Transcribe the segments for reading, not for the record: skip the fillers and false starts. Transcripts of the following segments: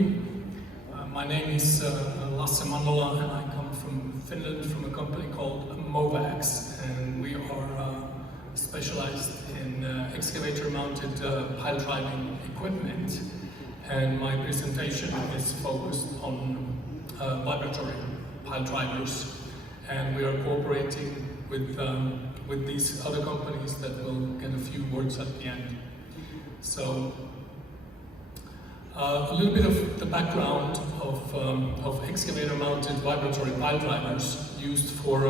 me. My name is Lasse Mandala, and I come from Finland, from a company called Movax, and we are specialized in excavator-mounted pile driving equipment. And my presentation is focused on vibratory pile drivers, and we are cooperating with these other companies that will get a few words at the end. So, a little bit of the background of excavator-mounted vibratory pile drivers used for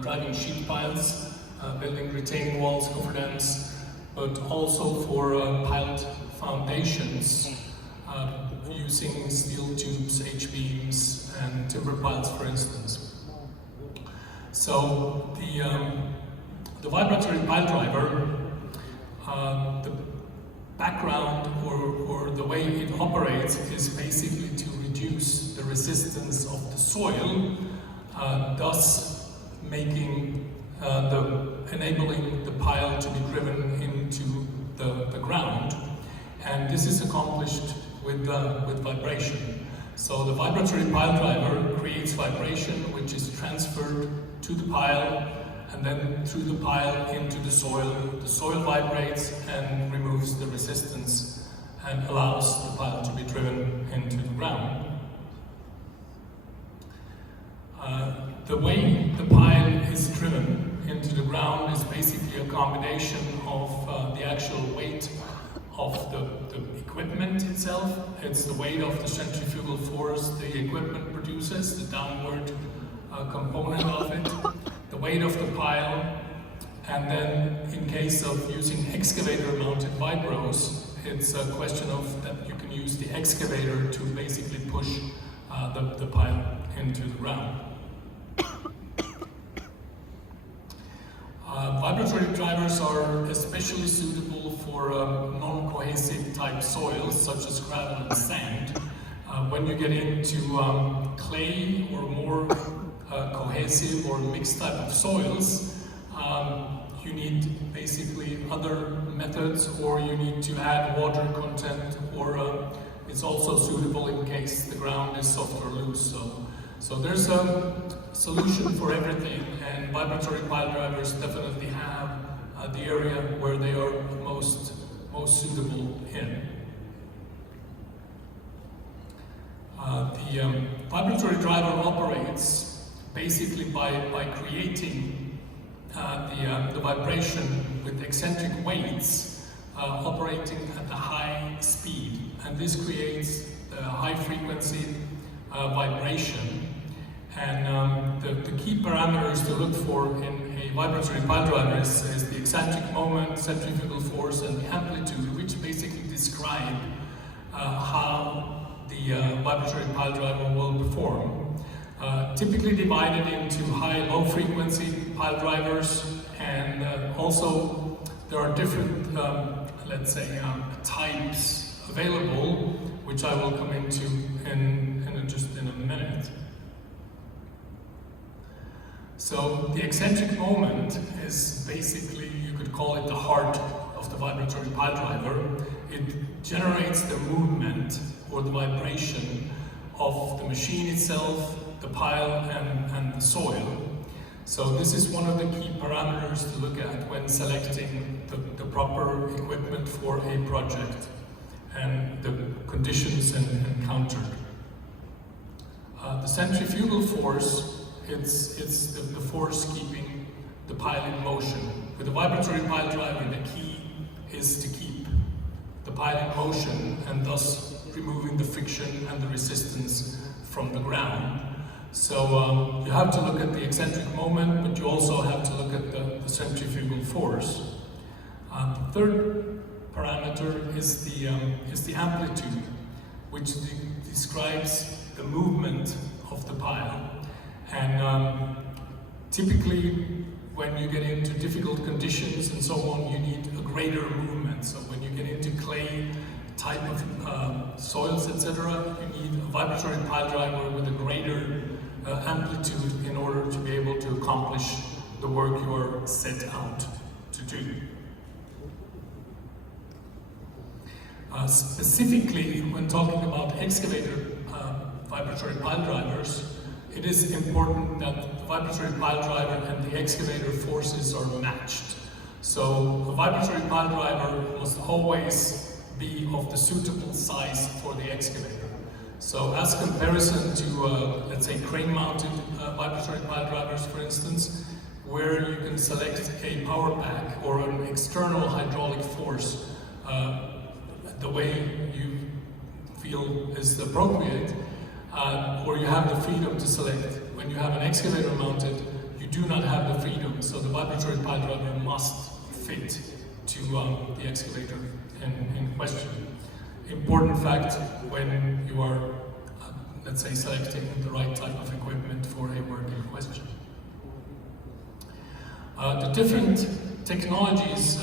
driving sheet piles, building retaining walls, cofferdams, but also for piled foundations using steel tubes, H-beams, and timber piles, for instance. So the vibratory pile driver, the background or the way it operates is basically to reduce the resistance of the soil, thus making enabling the pile to be driven into the ground. And this is accomplished with vibration. So the vibratory pile driver creates vibration which is transferred to the pile, and then through the pile into the soil. The soil vibrates and removes the resistance and allows the pile to be driven into the ground. The way the pile is driven into the ground is basically a combination of the actual weight of the equipment itself. It's the weight of the centrifugal force the equipment produces, the downward component of it, the weight of the pile, and then in case of using excavator-mounted vibros, it's a question of that you can use the excavator to basically push the pile into the ground. Vibratory drivers are especially suitable for non-cohesive type soils such as gravel and sand. When you get into clay or more cohesive or mixed type of soils, you need basically other methods, or you need to add water content, or it's also suitable in case the ground is soft or loose. So there's a solution for everything, and vibratory pile drivers definitely have the area where they are most suitable in. The vibratory driver operates basically by creating the vibration with eccentric weights operating at a high speed, and this creates the high frequency vibration. And the key parameters to look for in a vibratory pile driver is the eccentric moment, centrifugal force, and the amplitude, which basically describe how the vibratory pile driver will perform. Typically divided into high-low frequency pile drivers, and also there are different, let's say, types available, which I will come into just in a minute. So the eccentric moment is basically, you could call it the heart of the vibratory pile driver. It generates the movement or the vibration of the machine itself, the pile, and the soil. So this is one of the key parameters to look at when selecting the proper equipment for a project and the conditions encountered. The centrifugal force, it's the force keeping the pile in motion. With a vibratory pile driver, the key is to keep the pile in motion and thus removing the friction and the resistance from the ground. So you have to look at the eccentric moment, but you also have to look at the centrifugal force. The third parameter is the amplitude, which describes the movement of the pile. And typically, when you get into difficult conditions and so on, you need a greater movement. So when you get into clay type of soils, etc., you need a vibratory pile driver with a greater amplitude in order to be able to accomplish the work you are set out to do. Specifically, when talking about excavator vibratory pile drivers, it is important that the vibratory pile driver and the excavator forces are matched. So the vibratory pile driver must always be of the suitable size for the excavator. So as comparison to, let's say, crane-mounted vibratory pile drivers, for instance, where you can select a power pack or an external hydraulic force the way you feel is appropriate, or you have the freedom to select. When you have an excavator mounted, you do not have the freedom, so the vibratory pile driver must fit to the excavator in question. Important fact when you are, let's say, selecting the right type of equipment for a work in question. The different technologies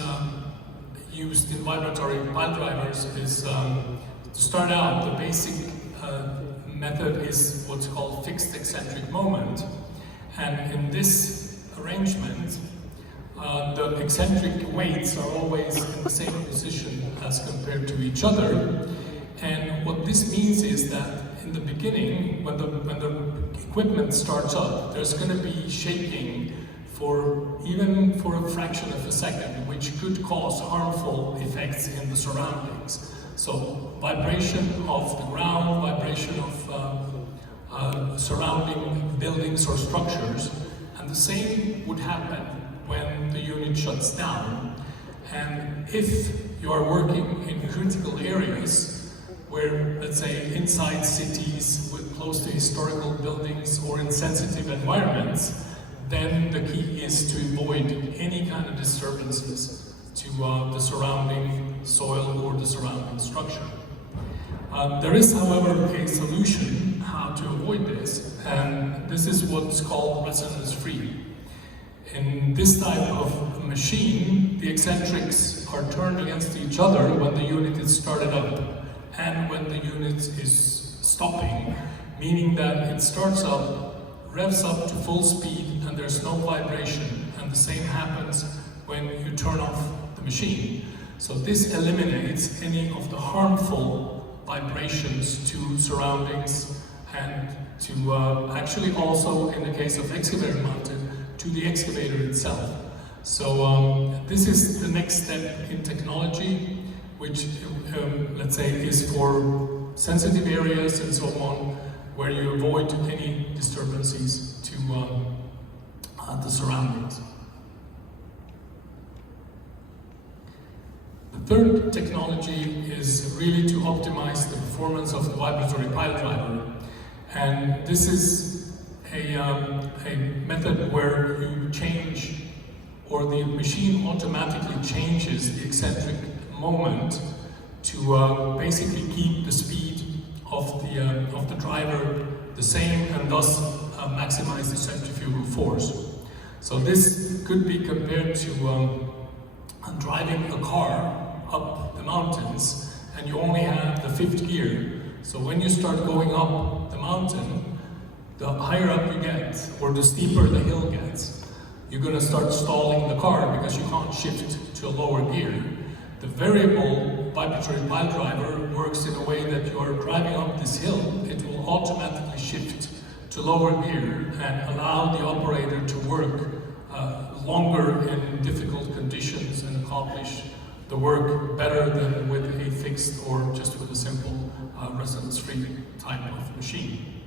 used in vibratory pile drivers is, to start out, the basic method is what's called fixed eccentric moment. And in this arrangement, the eccentric weights are always in the same position as compared to each other. And what this means is that in the beginning, when the equipment starts up, there's going to be shaking even for a fraction of a second, which could cause harmful effects in the surroundings. So vibration of the ground, vibration of surrounding buildings or structures, and the same would happen when the unit shuts down. And if you are working in critical areas where, let's say, inside cities with close to historical buildings or in sensitive environments, then the key is to avoid any kind of disturbances to the surrounding soil or the surrounding structure. There is, however, a solution how to avoid this, and this is what's called resonance-free. In this type of machine, the eccentrics are turned against each other when the unit is started up and when the unit is stopping, meaning that it starts up, revs up to full speed, and there's no vibration, and the same happens when you turn off the machine. So this eliminates any of the harmful vibrations to surroundings and to actually also, in the case of excavator mounted, to the excavator itself. So this is the next step in technology, which let's say is for sensitive areas and so on, where you avoid any disturbances to the surroundings. The third technology is really to optimize the performance of the vibratory pile driver. And this is a method where you change, or the machine automatically changes the eccentric moment to basically keep the speed of the driver the same, and thus maximize the centrifugal force. So this could be compared to driving a car up the mountains, and you only have the fifth gear. So when you start going up the mountain, the higher up you get, or the steeper the hill gets, you're going to start stalling the car because you can't shift to a lower gear. The variable vibratory pile driver works in a way that you are driving up this hill, it will automatically shift to lower gear and allow the operator to work longer in difficult conditions and accomplish the work better than with a fixed or just with a simple resonance-free type of machine.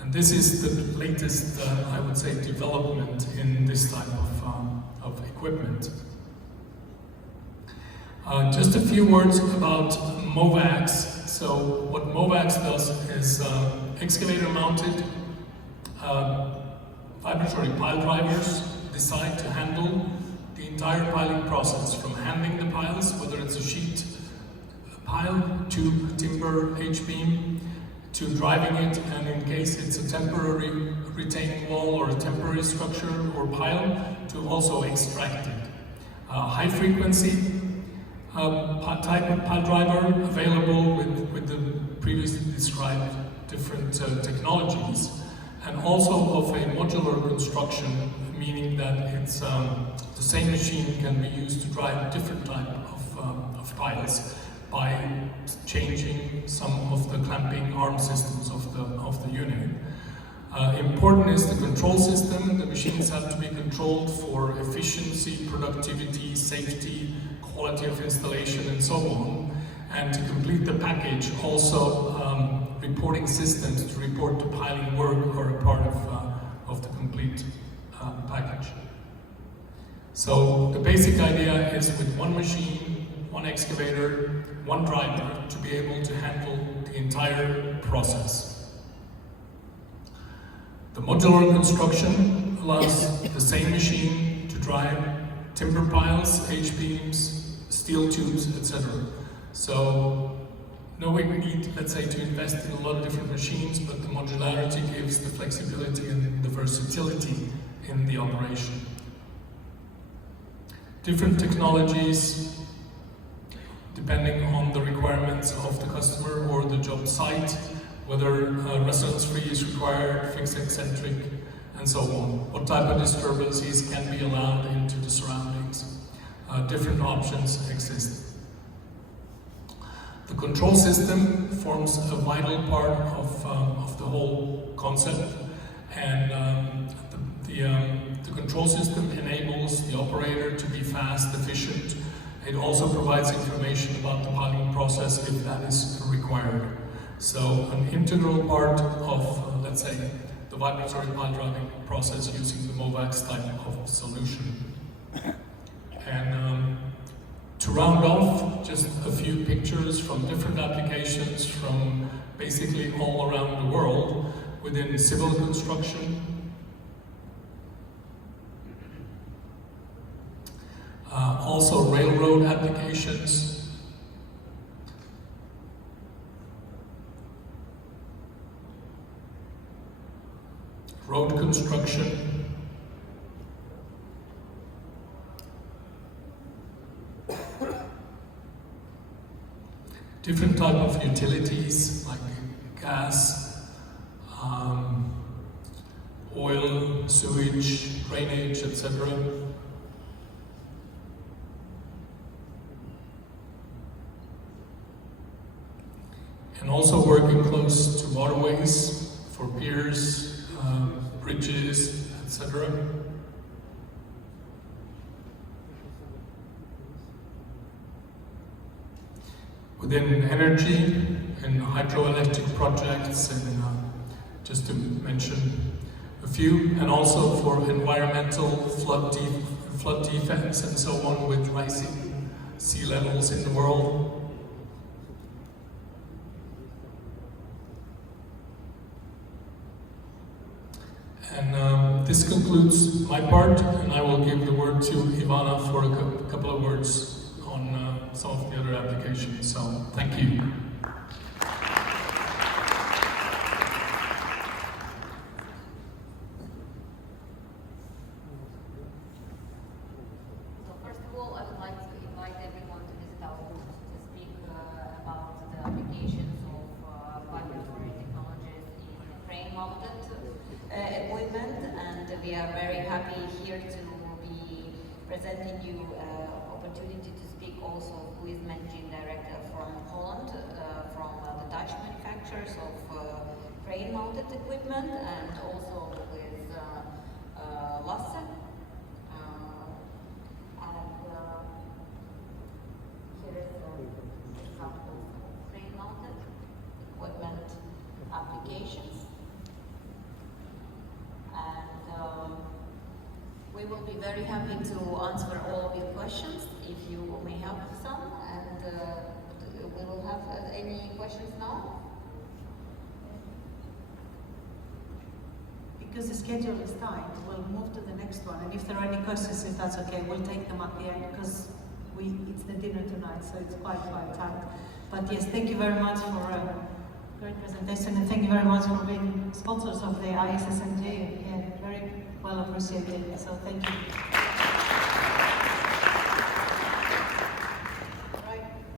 And this is the latest, I would say, development in this type of equipment. Just a few words about MOVAX. So what MOVAX does is excavator-mounted vibratory pile drivers decide to handle the entire piling process, from handling the piles, whether it's a sheet pile, tube, timber, H-beam, to driving it, and in case it's a temporary retaining wall or a temporary structure or pile, to also extract it. High frequency type of pile driver available with the previously described different technologies, and also of a modular construction, meaning that it's the same machine can be used to drive a different type of piles. by changing some of the clamping arm systems of the unit. Important is the control system. The machines have to be controlled for efficiency, productivity, safety, quality of installation, and so on. And to complete the package, also reporting systems to report the piling work are a part of the complete package. So the basic idea is with one machine, one excavator, one driver to be able to handle the entire process. The modular construction allows the same machine to drive timber piles, H-beams, steel tubes, etc. So no need, let's say, to invest in a lot of different machines, but the modularity gives the flexibility and the versatility in the operation. Different technologies, depending on the requirements of the customer or the job site, whether resonance-free is required, fixed eccentric, and so on. What type of disturbances can be allowed into the surroundings. Different options exist. The control system forms a vital part of the whole concept, and the control system enables the operator to be fast, efficient. It also provides information about the piling process if that is required. So an integral part of, let's say, the vibratory pile driving process using the MOVAX type of solution. And to round off, just a few pictures from different applications from basically all around the world within civil construction. Also railroad applications. Road construction. Different type of utilities like gas, oil, sewage, drainage, etc. And also working close to waterways for piers, bridges, etc. Within energy and hydroelectric projects, and just to mention a few, and also for environmental flood defense and so on with rising sea levels in the world. And this concludes my part, and I will give the word to Ivana for a couple of words on some of the other applications. So, thank you. So first of all, I would like to invite everyone to visit our booth to speak about the applications of vibratory technologies in crane-mounted equipment, and we are very happy here to be presenting you opportunity to speak also who is managing director from Holland, from the Dutch manufacturers of crane-mounted equipment, and also with Lasse. Here is examples of crane-mounted equipment applications. And we will be very happy to answer all of your questions if you may have some, and we will have any questions now. Because the schedule is tight, we'll move to the next one, and if there are any questions, if that's okay, we'll take them at the end, because it's the dinner tonight, so it's quite tight. But yes, thank you very much for a great presentation, and thank you very much for being sponsors of the ISSMJ, and very well appreciated, so thank you.